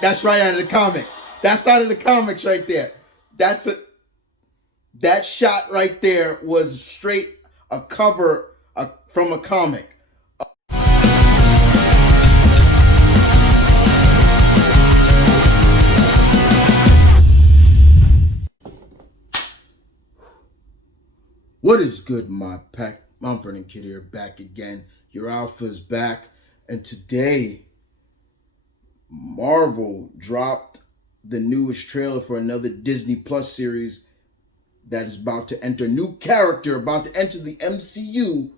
That's right out of the comics. That's out of the comics right there. That shot right there was straight a cover from a comic. What is good, my pack? Mumford and Kid here, back again. Your Alpha's back, and today Marvel dropped the newest trailer for another DisneyPlus series that is about to enter a new character, about to enter the MCU.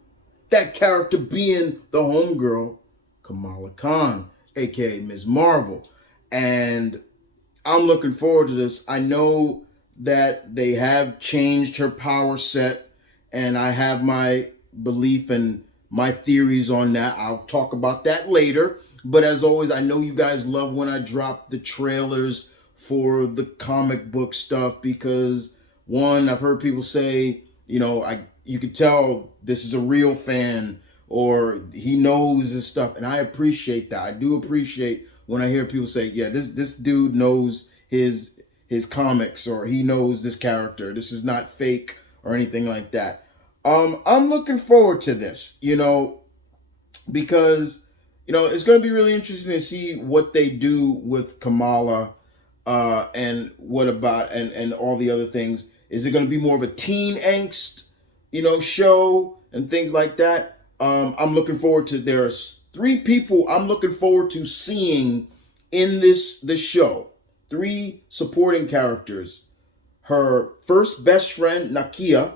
That character being the homegirl, Kamala Khan, aka Ms. Marvel. And I'm looking forward to this. I know that they have changed her power set, and I have my belief and my theories on that. I'll talk about that later. But as always, I know you guys love when I drop the trailers for the comic book stuff because, one, I've heard people say, you could tell this is a real fan or he knows his stuff. And I appreciate that. I do appreciate when I hear people say, yeah, this dude knows his comics, or he knows this character. This is not fake or anything like that. I'm looking forward to this, because, it's going to be really interesting to see what they do with Kamala, and what about, and all the other things. Is it going to be more of a teen angst, show and things like that? I'm looking forward to, there's 3 people I'm looking forward to seeing in this show. 3 supporting characters. Her first best friend, Nakia.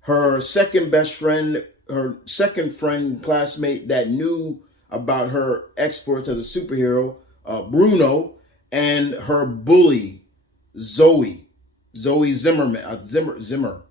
Her second best friend, her second friend, classmate that knew about her exploits as a superhero, Bruno. And her bully, Zoe Zimmerman, Zoe Zimmer.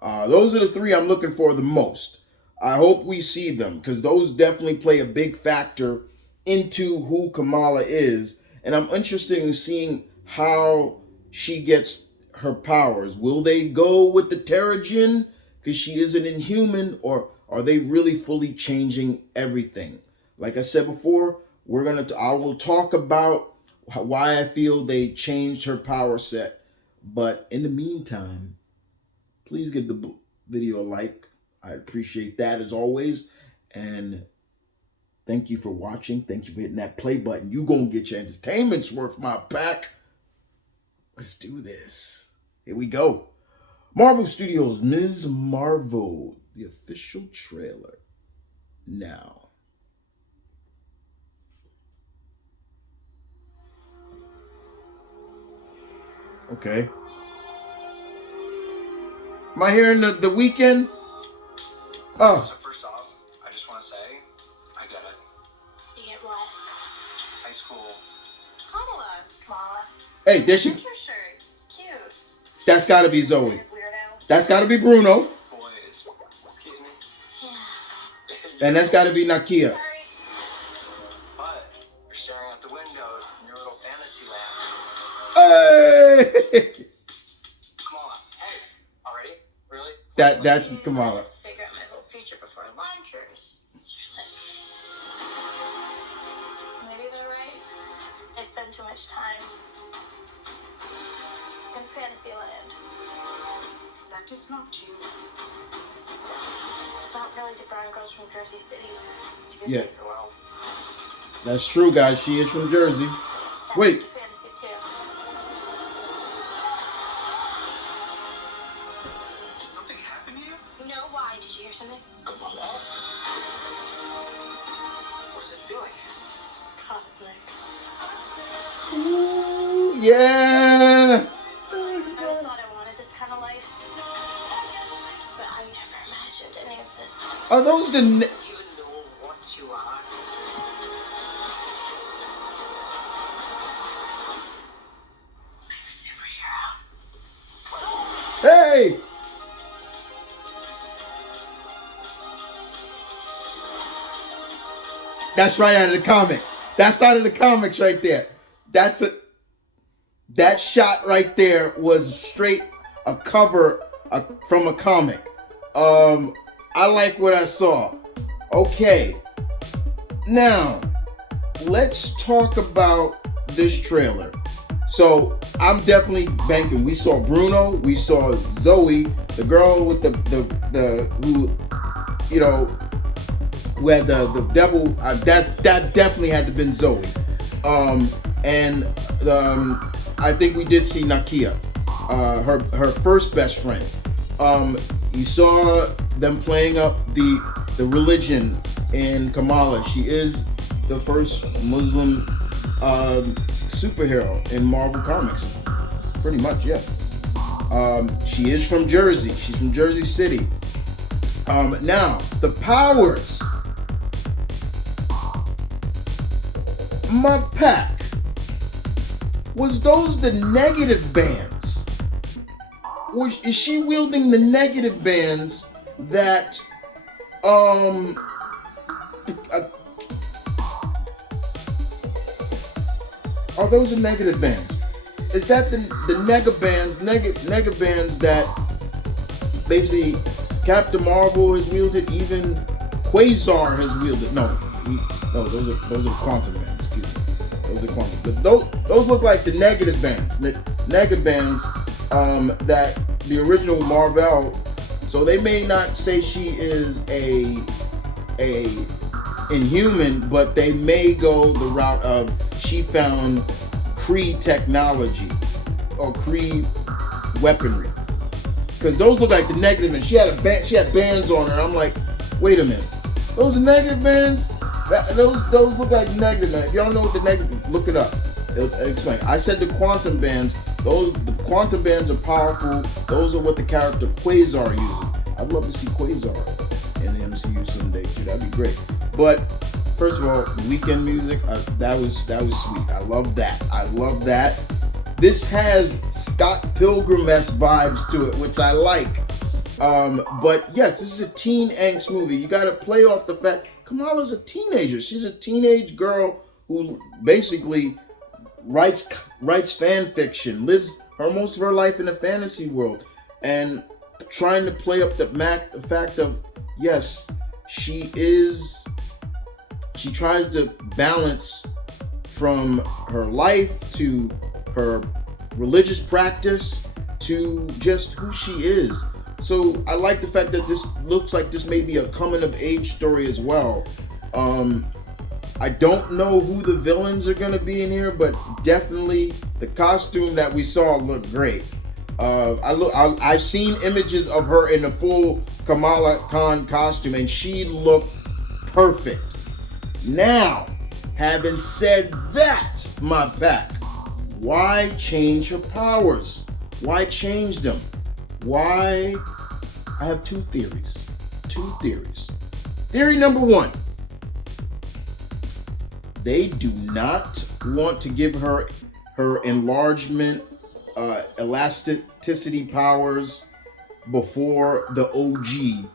Those are the 3 I'm looking for the most. I hope we see them, because those definitely play a big factor into who Kamala is. And I'm interested in seeing how she gets her powers. Will they go with the Terrigen, because she is an Inhuman, or are they really fully changing everything? Like I said before, I will talk about why I feel they changed her power set. But in the meantime, please give the video a like. I appreciate that as always. And thank you for watching. Thank you for hitting that play button. You gonna get your entertainment's worth, my pack. Let's do this. Here we go. Marvel Studios, Ms. Marvel, the official trailer now. Okay. Am I hearing the weekend? Oh. So first off, I just want to say, I get it. You get what? High school. Kamala. Hey, there she. Your shirt. Cute. That's got to be Zoe. Weirdo. That's got to be Bruno. Boys. Excuse me? Yeah. And that's got to be Nakia. Sorry. But you're staring out the window in your little fantasy land. Hey! Kamala, hey. Already? Really? That's I Kamala. have to figure out my whole future before lunch, or maybe they're right. I spend too much time in Fantasyland. That is not you. It's not really the brown girls from Jersey City. Yeah. Save the world. That's true, guys. She is from Jersey. That's Wait. just fantasy too. Did something happen to you? No, why? Did you hear something? Kamala? What does it feel like? Cosmic. Ooh, yeah. I always thought I wanted this kind of life, but I never imagined any of this. Are those the? Do you even know what you are? I'm a superhero. Hey. That's right out of the comics. That's out of the comics right there. That shot right there was straight a cover from a comic. I like what I saw. Okay. Now, let's talk about this trailer. So I'm definitely banking. We saw Bruno, we saw Zoe, the girl with the who, you know, who had the devil. That definitely had to have been Zoe. And I think we did see Nakia, her first best friend. You saw them playing up the religion in Kamala. She is the first Muslim superhero in Marvel Comics, pretty much, yeah. She is from Jersey. She's from Jersey City. Now, the powers. My pack. Was those the negative bands? Or is she wielding the negative bands that, are those the negative bands? Is that the nega bands that basically Captain Marvel has wielded, even Quasar has wielded? No, those are quantum bands. Excuse me, those are quantum. But those look like the negative bands, negative bands that the original Marvel. So they may not say she is a Inhuman, but they may go the route of she found Kree technology or Kree weaponry, because those look like the negative bands. She had bands on her. I'm like, wait a minute, those are negative bands. Those look like negative bands. If y'all know what the negative, look it up. It'll explain. I said the quantum bands. The quantum bands are powerful. Those are what the character Quasar uses. I'd love to see Quasar in the MCU someday too. That'd be great. But first of all, Weekend music, that was sweet. I love that. This has Scott Pilgrim-esque vibes to it, which I like. But yes, this is a teen angst movie. You got to play off the fact Kamala's a teenager. She's a teenage girl who basically writes fan fiction, lives most of her life in a fantasy world, and trying to play up the fact of, yes, she tries to balance from her life to her religious practice to just who she is. So I like the fact that this looks like this may be a coming of age story as well. I don't know who the villains are going to be in here, but definitely the costume that we saw looked great. I've seen images of her in the full Kamala Khan costume, and she looked perfect. Now, having said that, my back, why change her powers? Why change them? Why? I have two theories. Theory number one, they do not want to give her enlargement, elasticity powers before the OG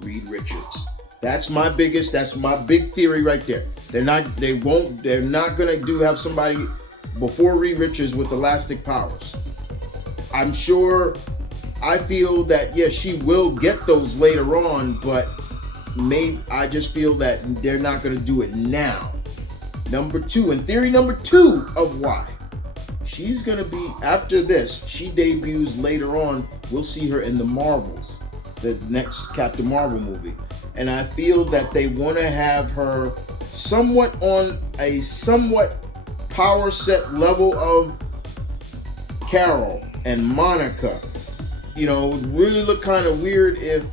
Reed Richards. That's my big theory right there. They're not gonna have somebody before Reed Richards with elastic powers. I feel that yes, she will get those later on, but I just feel that they're not gonna do it now. Theory number two of why she's gonna be, after this, she debuts later on. We'll see her in the Marvels, the next Captain Marvel movie. And I feel that they want to have her somewhat on a power set level of Carol and Monica. You know, it would really look kind of weird if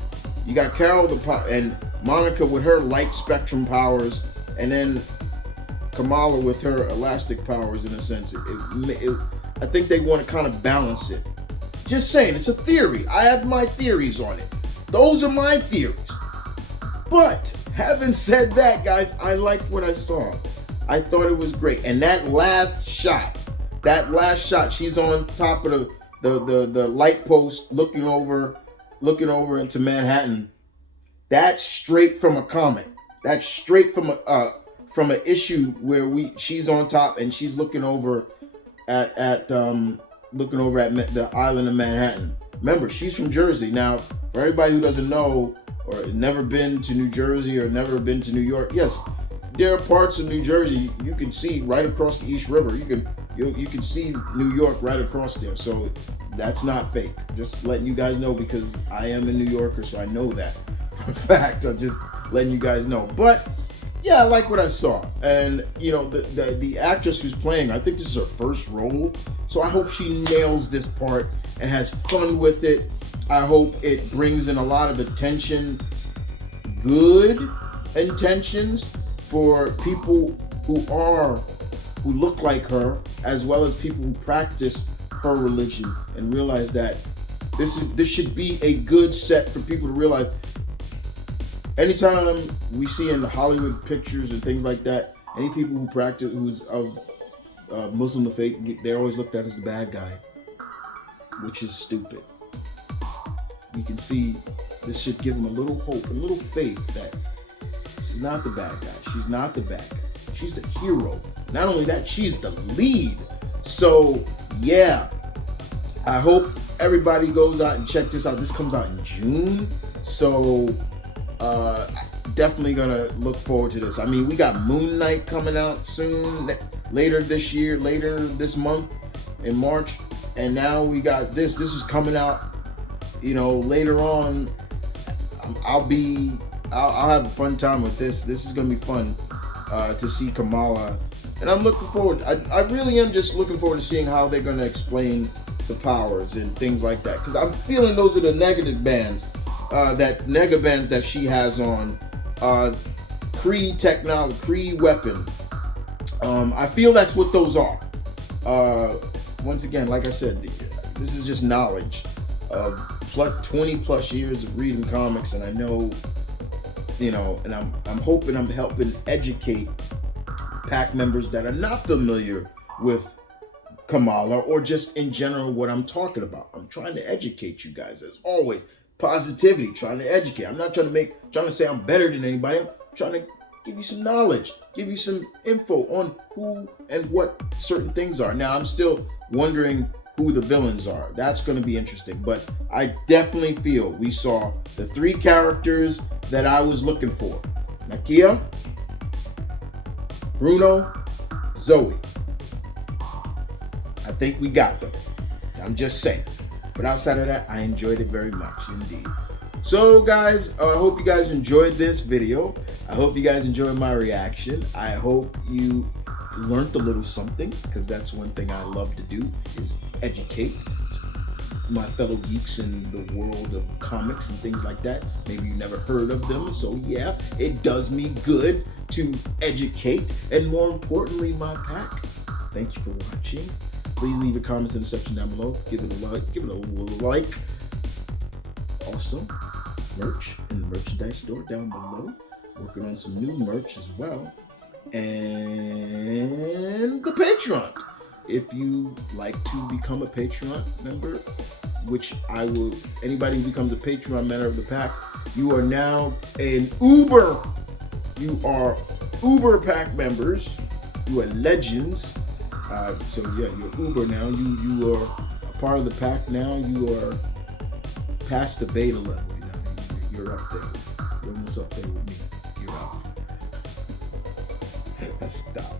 you got Carol and Monica with her light spectrum powers, and then Kamala with her elastic powers. In a sense, I think they want to kind of balance it. Just saying, it's a theory. I have my theories on it. Those are my theories. But having said that, guys, I liked what I saw. I thought it was great. And that last shot, she's on top of the light post looking over into Manhattan. That's straight from a comic. That's straight from an issue where she's on top and she's looking over at the island of Manhattan. Remember, she's from Jersey. Now, for everybody who doesn't know or never been to New Jersey or never been to New York, yes, there are parts of New Jersey you can see right across the East River. You can see New York right across there. So that's not fake. Just letting you guys know, because I am a New Yorker, so I know that for a fact. I'm just letting you guys know. But yeah, I like what I saw, and you know, the actress who's playing, I think this is her first role, so I hope she nails this part and has fun with it. I hope it brings in a lot of attention, good intentions for people who look like her, as well as people who practice her religion, and realize that this should be a good set for people to realize. Anytime we see in the Hollywood pictures and things like that, any people who practice, who's of Muslim faith, they're always looked at as the bad guy, which is stupid. We can see this should give them a little hope, a little faith that she's not the bad guy. She's not the bad guy. She's the hero. Not only that, she's the lead. So yeah, I hope everybody goes out and check this out. This comes out in June, so definitely gonna look forward to this. I mean, we got Moon Knight coming out soon, later this month in March, and now we got this. This is coming out, you know, later on. I'll have a fun time with this. This is gonna be fun to see Kamala, and I'm looking forward. I really am just looking forward to seeing how they're gonna explain the powers and things like that, because I'm feeling those are the negative bands. That nega bands that she has on, Kree technology, Kree weapon. I feel that's what those are. Once again, like I said, this is just knowledge of 20 plus years of reading comics, and I know, you know, and I'm hoping I'm helping educate PAC members that are not familiar with Kamala, or just in general what I'm talking about. I'm trying to educate you guys, as always. Positivity, trying to educate. I'm not trying to say I'm better than anybody. I'm trying to give you some knowledge, give you some info on who and what certain things are. Now, I'm still wondering who the villains are. That's going to be interesting. But I definitely feel we saw the 3 characters that I was looking for. Nakia, Bruno, Zoe. I think we got them. I'm just saying. But outside of that, I enjoyed it very much indeed. So guys, I hope you guys enjoyed this video. I hope you guys enjoyed my reaction. I hope you learned a little something, because that's one thing I love to do, is educate my fellow geeks in the world of comics and things like that. Maybe you never heard of them, so yeah, it does me good to educate. And more importantly, my pack, thank you for watching. Please leave your comments in the section down below. Give it a like. Give it a like. Also, merch in the merchandise store down below. Working on some new merch as well. And the Patreon. If you like to become a Patreon member, which I will, anybody who becomes a Patreon member of the pack, you are now an Uber. You are Uber pack members. You are legends. So yeah, you're Uber now. You are a part of the pack now. You are past the beta level. You know, you're up there. You're almost up there with me. You're out. Stop.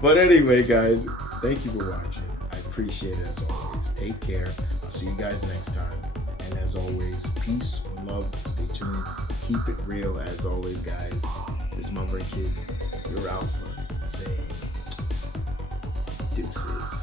But anyway, guys, thank you for watching. I appreciate it as always. Take care. I'll see you guys next time. And as always, peace and love. Stay tuned. Keep it real as always, guys. This is M.V.K. You're Alpha saying deuces.